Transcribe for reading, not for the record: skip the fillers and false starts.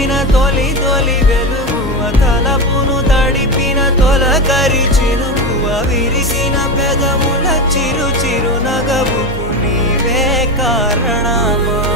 నింపిన తొలి తొలి వెలుగువ తలపును తడిపిన తొలకరి చినుకువ విరిసిన పెదముల చిరు చిరు నగవుకు నీవే కారణమా